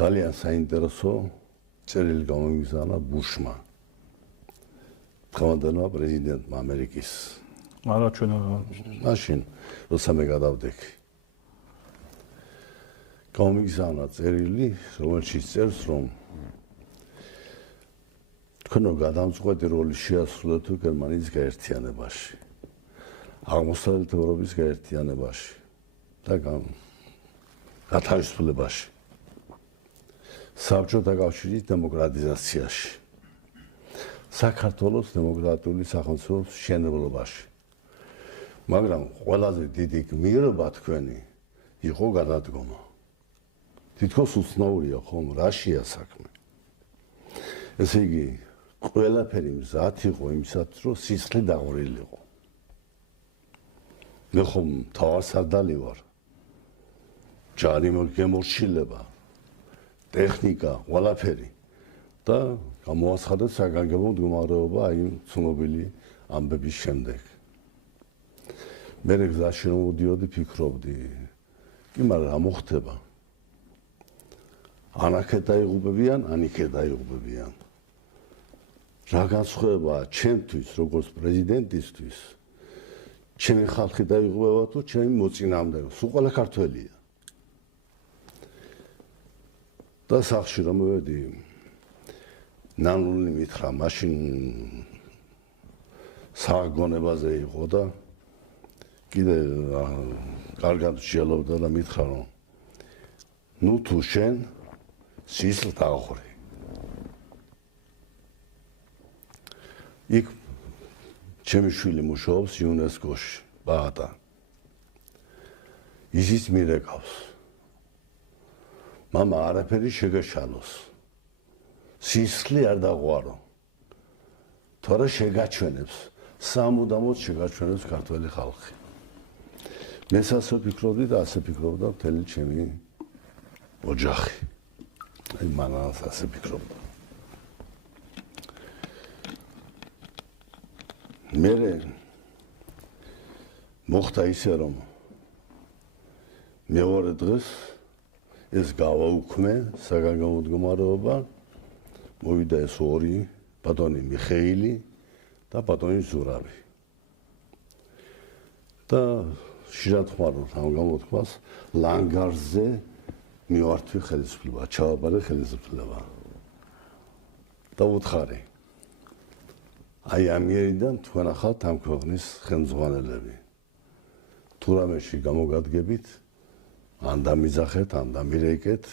ძალიან საინტერესო წერილი გამომიგზავნა ბუშმა. დღევანდელმა პრეზიდენტმა ამერიკის. არა ჩვენ მაშინ როცა მე გადავდექი. გამომიგზავნა წერილი, რომელშიც წერს, რომ თქვენო გადამწყვეტი როლი შეასრულეთ გერმანიის გაერთიანებაში, აღმოსავლეთ ევროპის გაერთიანებაში და გათავისუფლებაში, საბჭოთა კავშირის დემოკრატიზაციაში, საქართველოს დემოკრატიული სახელმწიფოს მშენებლობაში. მაგრამ ყველაზე დიდი გმირობა თქვენი იყო გადადგომა. თითქოს უცნაურია ხომ რაშია საქმე. ესე იგი, ყველაფერი მზად იყო იმისათვის, რომ სისხლი დაღვრილიყო. მე ხომ მთავარსარდალი ვარ. ჯარი მოგემორჩილება, ტექნიკა, ყველაფერი და გამოაცხადეთ საგანგებო მდგომარეობა აი ცნობილი ამბების შემდეგ. მე გზაში რომ მოდიოდი, ფიქრობდი, კი მაგრამ რა მოხდება? ან აქეთ დაიღუპებიან, ან იქეთ დაიღუპებიან. რა განსხვავებაა ჩემთვის, როგორც პრეზიდენტისთვის, ჩემი ხალხი დაიღუპება თუ ჩემი მოწინააღმდეგე, სულ ყველა ქართველია. და სახში რომ მოვედი, ნანული მითხრა, მაშინ საგონებაზე იყო და კიდე კარგად შეელობდა და მითხრა, რომ ნუ თუ შენ სისხლს დაღვრე. იქ ჩემი შვილი მუშაობს იუნესკოში, ბაატა. ისიც მირეკავს. მამა არაფერი შეგეშალოს. სისხლი არ დაღვარო. თორე შეგაჩვენებს, სამუდამოდ შეგაჩვენებს ქართველი ხალხი. მე ასე ვფიქრობდი და ასე ფიქრობდა მთელი ჩემი ოჯახი. აი მანაც ასე ფიქრობდა. მე მოხდა ისე რომ მეორე დღეს ეს გავაუქმე საგანგებო მდგომარეობა, მოვიდა ეს ორი, ბატონი მიხეილი და ბატონი ზურავი. და შირად ხმარო ამ გამოთქმას ლანგარზე მივართვი ხელისუფლება, ჩავაბარე ხელისუფლება. და უთხარი. აი ამიერიდან თქვენ ახალთ ამ ქვეყნის ხელმძღვანელები. თუ რამეში გამოგადგებით, ან დამიძახეთ, ან დამირეკეთ,